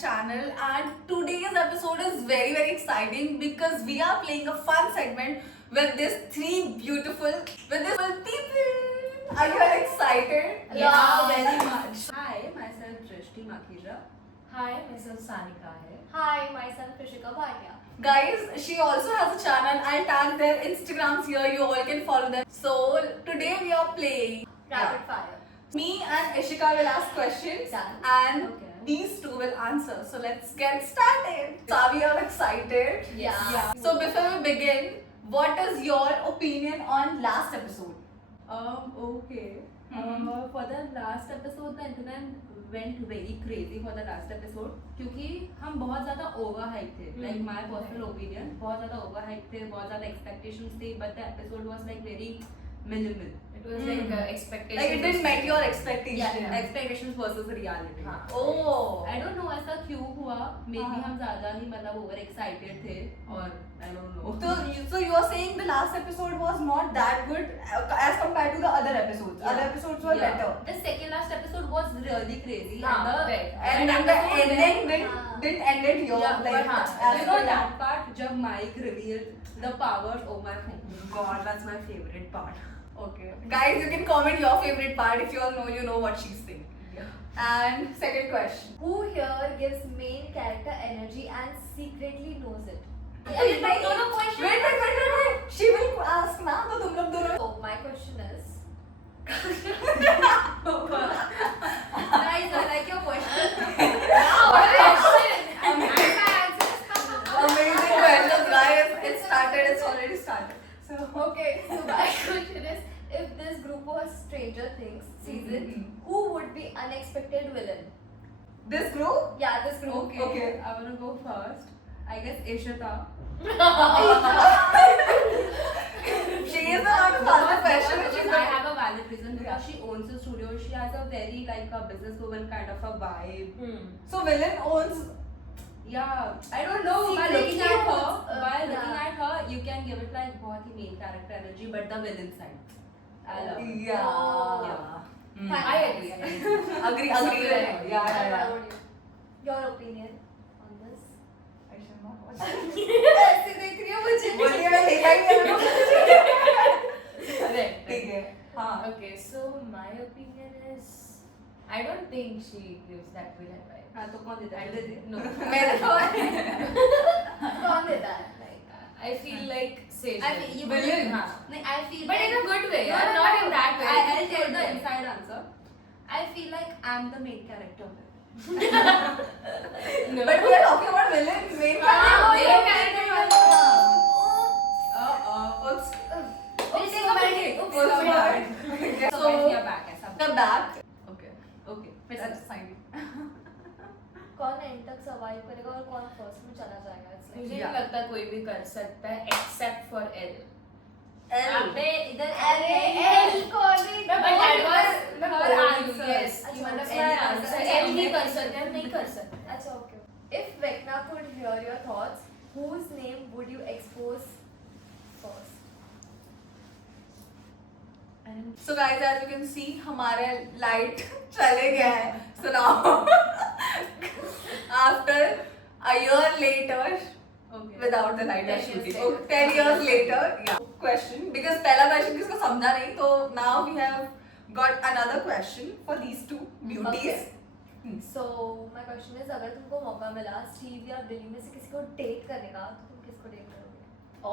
channel, and today's episode is very exciting because we are playing a fun segment with these three beautiful people. Are you all excited? Yeah, very much. Hi, myself Drishti Makhija. Hi, myself Sanika hai. Hi, myself Prishika Bhatia. Guys, she also has a channel. I'll tag their Instagrams here. You all can follow them. So today we are playing Rapid fire. Me and Ishika will ask questions Done. and Okay. these two will answer. So let's get started. So are we all excited? Yeah. So before we begin, what is your opinion on last episode? Okay. For the last episode, the internet went very crazy for the last episode क्योंकि हम बहुत ज़्यादा over hype थे. Like my personal opinion, बहुत ज़्यादा over hype थे, बहुत ज़्यादा expectations थे, but the episode was like very minimal. It was like expectations. Like it didn't meet your expectation. Yeah. Expectations versus reality. हाँ. Oh. I don't know ऐसा क्यों हुआ. Maybe हाँ. हम ज़्यादा ही मतलब over excited थे और I don't know. So you are saying the last episode was not that good as compared to the other episodes. Yeah. Other episodes were Yeah. better. The second last episode was really crazy. हाँ, and the right. And then the episode ending where- didn't end it your Yeah, like but as you know per that part जब Mike revealed the powers. Oh my god, that's my favorite part. Okay. Guys, you can comment your favorite part if you all know, you know what she's saying. Yeah. And second question. Who here gives main character energy and secretly knows it? Wait, wait. She will ask ना तो तुम लोग दोनों. So my question is, Guys, I like your question. Amazing questions, guys. It started. It's already started. So okay, so my question is, if this group was Stranger Things season, who would be unexpected villain? this group. Yeah, this group. Okay. I wanna go first. I guess Ishita. She is the one who asked the question. Because She's I the- have a valid reason because she owns a studio. She has a very like a businesswoman kind of a vibe. So villain owns. Yeah, I don't know. See, By looking looking at at her, her, by yeah. looking at her, you can give it like बहुत ही main character energy, but the villain side. I love it. Yeah. Oh. Fine. I agree. Agree. Something Yeah. like- Yeah. What Yeah. about you? Your opinion on this? I should not watch. ऐसे देख रही हो मुझे? बोलिए मैं देखा ही नहीं मैंने. Correct. ठीक है. हाँ. Okay, so my opinion is, I don't think she gives that villain vibe. हाँ तो कौन देता I है? don't know. मेरे तो कौन देता है? Like, I feel like Sejal. I feel you Villain. हाँ. नहीं, I feel But like, in a good way, No, yeah? no, Not no. in that way. I'll tell Good the way. inside answer. I feel like I'm the main character. No. But we are talking about villain. Main हाँ, character. main character Oops. We'll take a break. Oops, Oops, sorry. sorry. So So guys, we are back. ऐसा. the back. Okay. Okay. That's fine. कौन and तक survive करेगा और कौन first में चला जाएगा? It's like, मुझे Yeah. नहीं लगता कोई भी कर सकता है except for L. L. आपने इधर अरे एल कौन है? But that was मैं her बोल रही answer. हूँ, Yes, अच्छा, कि मतलब उसका my answer. answer. अच्छा, L नहीं मैं- कर सकते, हम नहीं कर सकते. अच्छा, okay. If Vecna could hear your thoughts, whose name would you expose first? So guys, as you can see, हमारे light चले गया है. So now, after a year later, Okay. without the light 10 are shooting. years Oh, 10 years later, yeah. Question, because पहला question किसको समझा नहीं, तो now we have got another question for these two beauties. Okay. So my question is, अगर तुमको मौका मिला Steve या बिली में से किसी को डेट करने का, तो तुम किसको डेट करोगे?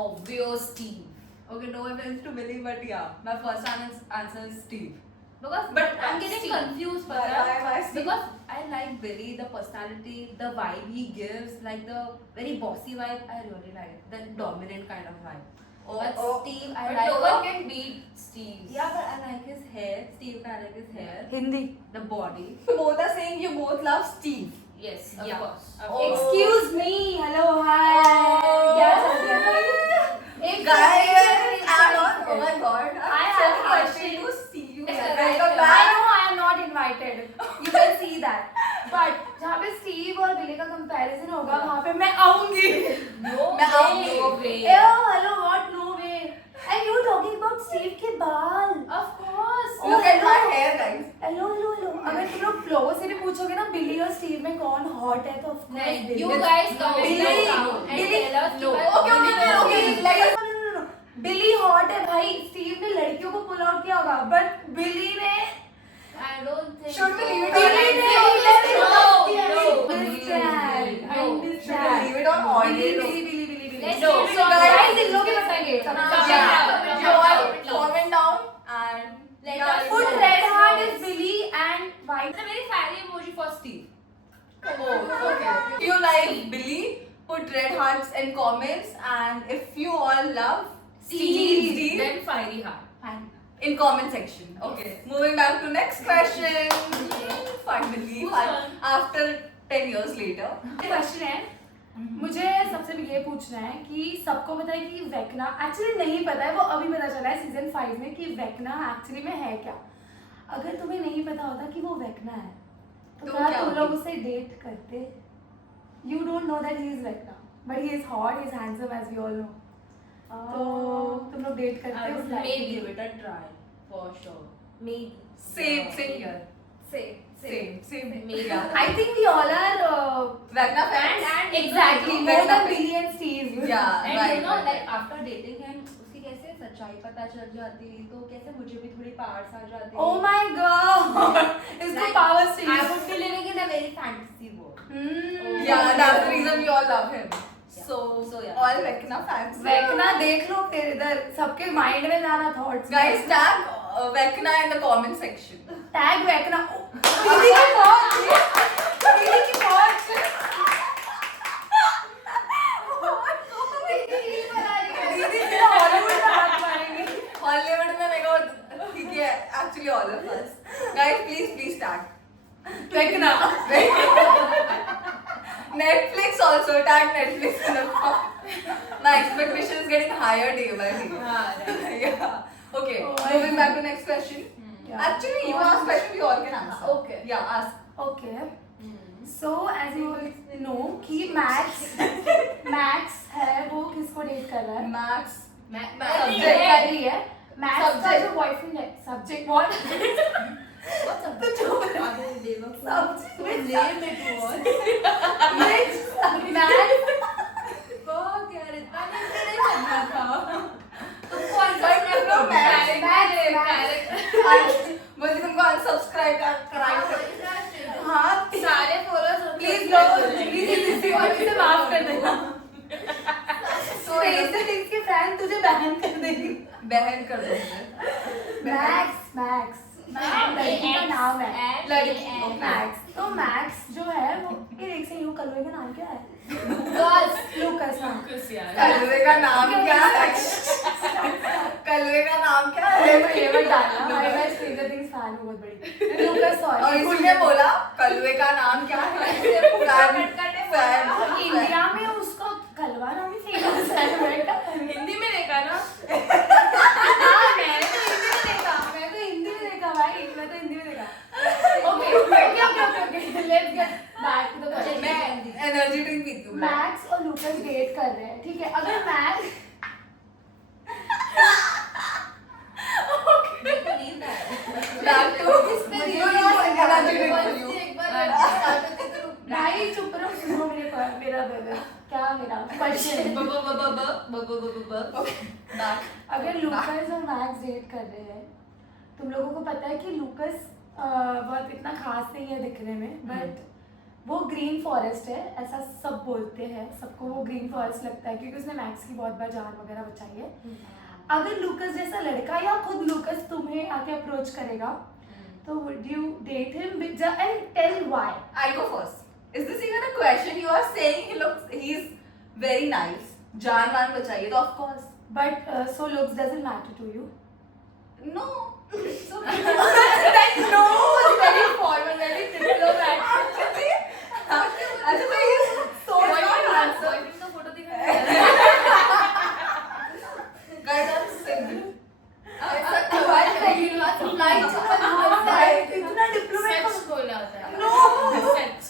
Obvious Steve. Okay, no offense to Billy, but yeah, my first answer is Steve. Because, But I'm getting Steve. confused, Why Steve? because I like Billy, the personality, the vibe he gives, like the very bossy vibe. I really like it. The dominant kind of vibe. But Steve, I But like. no one can beat Steve. Yeah, but I like his hair. Steve, I like his hair. Hindi. The body. You both are saying you both love Steve. Yes, of Yeah. course. Oh. Excuse me. Hello, hi. क्या चल रहा है? Guys, add on. Oh my god. I I'm so have a happy question. to see you. Welcome Welcome back. back. I know I am not invited. You can see that. But जहाँ पे Steve और बिली का comparison होगा वहाँ पे मैं आऊँगी. No मैं way. आऊँगी. No way. Oh, hello, what? No way. And you talking about Steve के बाल? Of course. Look at my hair, guys. Hello. अगर तुम लोग फ्लो से भी पूछोगे ना बिली और स्टीव में कौन हॉट है तो of course नहीं, Billy. you guys comment Billy, down and Billy, tell us no, कि okay, बिली okay, को okay, like, no, Billy hot है भाई, स्टीव ने लड़कियों को पुल आउट किया होगा, बट बिली ने I don't think Should we so. leave it बिली ने No, understand, I no. Should we understand. leave it on audio? Billy. Let's No. leave it So on guys, Guys, इन लोग के बताएंगे। Yeah, you all comment down and Let yeah, us Put know. red heart is Billy and white. It's a very fiery emoji for Steve. Oh, okay. If you like Billy, put red hearts in comments, and if you all love Steve, Then fiery heart. in comment section. Okay. Moving back to next question. Finally, after 10 years later. Question है मुझे सबसे ये पूछना है कि सबको पता है कि वेकना एक्चुअली नहीं पता है, वो अभी पता चला है सीजन 5 में कि वेकना एक्चुअली में है क्या। अगर तुम्हें नहीं पता होता कि वो वेकना है तो तो क्या क्या तुम होगी? लोग उससे डेट करते? You don't know that he is Vecna but he is hot, he is handsome as we all know. तो तुम लोग डेट करते I हो would maybe give it a try for sure. Maybe. Same here. Same. Same. Maybe. Yeah. I think we all are Vecna fans. And exactly you know, more Vecna than fans. Billy and Steve. Yeah. And right, you know, right, like right. after dating him, उसकी कैसे सच्चाई पता चल जाती, तो कैसे मुझे भी थोड़ी powers आ जाती. Oh my god! इसको Like, power I stage. would be living in a very fantasy world. Yeah, that's the reason we all love him. So yeah. all Vecna fans. Vecna देख लो फिर इधर सबके माइंड में जाना thoughts. Guys, tag Vecna in the comment section. Tag Vecna. दीदी की पहुंच, दीदी की पहुंच। दीदी की हॉलीवुड में हाथ मारेंगे। Hollywood में मेरे को ठीक है, actually all of us. Guys, please tag. Vecna. Netflix also tag Netflix in the My expectation is getting higher day by day. Yeah. Okay. Oh my Moving God. back to next question. Yeah. Actually, you ask question, we all can answer. Okay. Yeah, ask. Okay. So as you know कि max है वो किसको date कर रहा है? Max. Subject कर रही है। मैक्स का Subject. जो बॉयफ्रेंड है सब्जेक्ट व्हाट? What's up? तो जो So lame it was. Max Fuck यार, इतना नहीं करना था. तुम कौन सा But step no, low? Max, Character. बोलती तुमको unsubscribe कराएंगे. हाँ. सारे followers प्लीज लो प्लीज इसे माफ कर देना। So स्पेसिफिक के फैन तुझे बैन कर देंगे। बहन कर दोगे. मैक्स लड़की का नाम है। लड़की. मैक्स तो मैक्स जो है वो ये देख से कलवे का नाम क्या है? लूकस नाम। कलवे का नाम क्या है? कलवे का नाम क्या है? ये मत डालना भाई, मैं स्ट्रेंजर थिंग्स फैन हूँ बहुत बड़ी। लूकस और सॉरी। इसने बोला कलवे का नाम क्या है? इंडिया में उसका कलवा नाम ही फेमस है बेटा। हिंदी में देखा ना. हाँ मैंने तो हिंदी में देखा, मैं तो हिंदी में देखा भाई, मैं तो हिंदी में देखा। Okay, let's get back to the question. मैं एनर्जी ड्रिंक पीती हूँ. मैक्स और लूकस डेट कर रहे हैं, ठीक है? अगर max Believe that. Back to energy drink. एक बार start होते तो भाई चुप रहो, सुनो मेरा ब्रदर क्या मेरा क्वेश्चन। Back. अगर लूकस और मैक्स डेट कर रहे हैं, तुम लोगों को पता है कि लूकस बहुत इतना खास नहीं है दिखने में, बट वो ग्रीन फॉरेस्ट है ऐसा सब बोलते हैं, सबको वो ग्रीन फॉरेस्ट लगता है क्योंकि उसने मैक्स की बहुत बार जान वगैरह बचाई है। अगर लूकस जैसा लड़का या खुद लूकस तुम्हें आके अप्रोच करेगा तो would you date him and tell why? I'll go first. Is this even a question? You are saying he's very nice. जान वान बचाइए तो of course. But so looks doesn't matter to you. No. So That no was very formal, very diplomatic. अच्छा तो ये so not answer. Boyfriend का photo दिखा. Guys, I'm single. इतना diplomat सच बोला होता है. No. सच.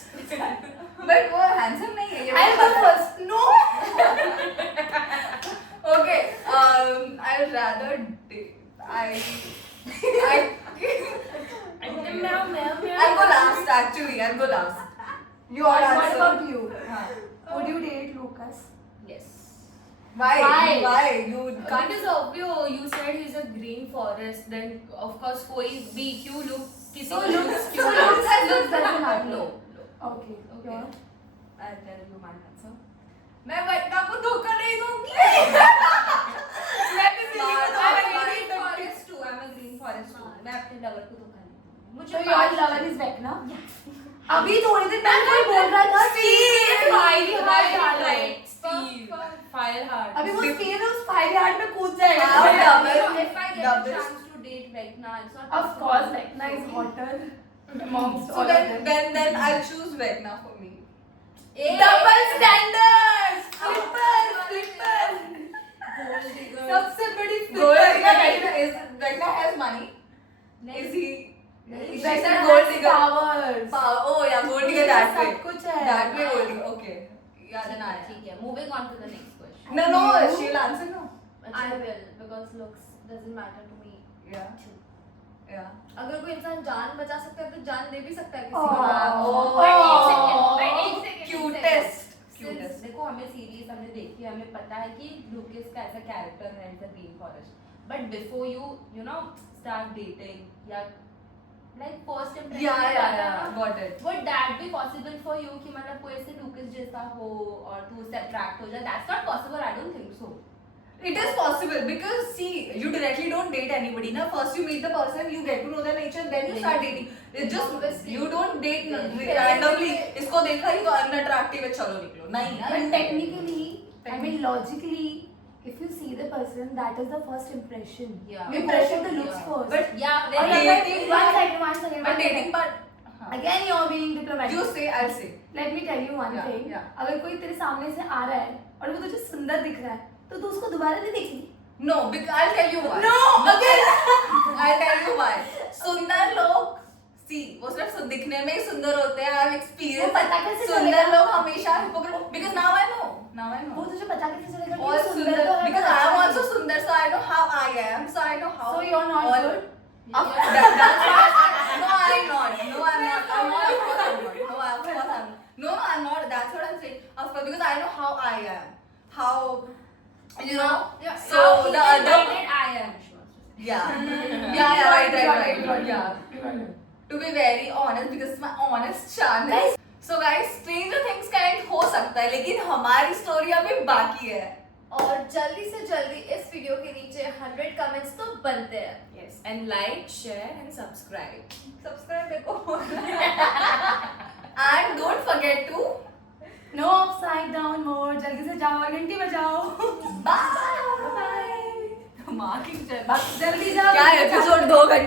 But वो handsome नहीं है. ये I'll मुझे go पता है. first. No. Okay. I'd rather date. I'll go agree. I'll go last. Your What answer. about you? हाँ. Would you date Lucas? Yes. Why? Why? Why? You can't. Because obviously you said he's a green forest, then of course कोई भी क्यों look किसी So को looks क्यों doesn't matter. No. Okay. Okay. Your? I'll tell you my answer. मैं वैटना को धोखा नहीं दूंगी. मैं भी दिल्ली को I'm धोखा a नहीं green दूंगी. forest too. I'm a green forest too. मैं अपने lover को धोखा नहीं दूंगी. So मुझे your lover is Vecna? अभी थोड़ी देर पहले कोई बोल रहा था Steve fire hard hard डालो. right. Steve. Fire hard. अभी वो Steve है उस fire hard में कूद जाएगा. हाँ, double. If I get a Double. chance to date Vecna, it's not Of course, Vecna is hotter amongst So all of them. then I'll choose Vecna for me. Double standards. Triple. Gold digger. सबसे बड़ी Gold flipper. digger is Vecna has money. Is he? She Vecna said has gold digger. powers. Power. Oh yeah, gold digger that way. सब कुछ है. That way gold digger. Okay. Yeah, then I. ठीक है. Moving on to the next question. No, she'll answer no. I will because looks doesn't matter to me. Yeah. too. Yeah. अगर कोई इंसान जान बचा सकता है तो जान दे भी सकता है किसी Oh. को. But एक second, but एक second. Cutest. Since Cutest. देखो हमें सीरीज हमने देखी है, हमें पता है कि लूकिस का ऐसा कैरेक्टर है as a green forest, but before you know start dating या like first Yeah. Got it. would that be possible for you कि मतलब कोई ऐसे लूकिस जैसा हो और तू उससे अट्रैक्ट हो जाए? That's not possible. I don't think so. It is possible because see, you directly don't date anybody. Now, first you meet the person, you get to know their nature, then you start dating. It's just Obviously. you don't date Yeah. randomly. इसको देखा ही तो unattractive है, चलो निकलो. नहीं ना. But technically, I mean logically, if you see the person, that is the first impression. Yeah. We pressure the looks Yeah. first. But Yeah, और then अगर dating one part- second, but one dating second. part. हाँ. Again, you're being diplomatic. You say, I'll say. Let me tell you one Yeah, thing. yeah. अगर कोई तेरे सामने से आ रहा है और वो तुझे सुंदर दिख रहा है, तो तू उसको दोबारा नहीं देखेगी. No, because I'll tell you why. No, again. I'll tell you why. सुंदर लोग see वो सिर्फ दिखने में ही सुंदर होते हैं. I have experience. वो पता कैसे सुंदर चलेगा? लोग हमेशा hypocrite because now I know. Now I know. वो तुझे पता कैसे चलेगा कि All वो सुंदर तो है because पर I am अच्छा also है. sundar, so I know how I am. So I know how. So you're not all- good? Of- that's what no, I'm not. No, I'm not. I'm not. Of course I'm not. No, of course I'm not. No, I'm not. That's what I'm saying. Of course, because I know how I am. How, you know. Yeah, So how the other. even-minded I am. she wants to say. Yeah, right. Yeah. To be very honest, because it's my honest channel. So guys, Stranger Things का end हो सकता है, लेकिन हमारी story अभी बाकी है. और जल्दी से जल्दी इस वीडियो के नीचे 100 कमेंट्स तो बनते हैं. Yes, and like, share, and subscribe. Subscribe देखो. And don't forget to No upside down more. जल्दी से जाओ और घंटी बजाओ. bye. Marking चल. जल्दी जाओ. क्या एपिसोड 2 घंटे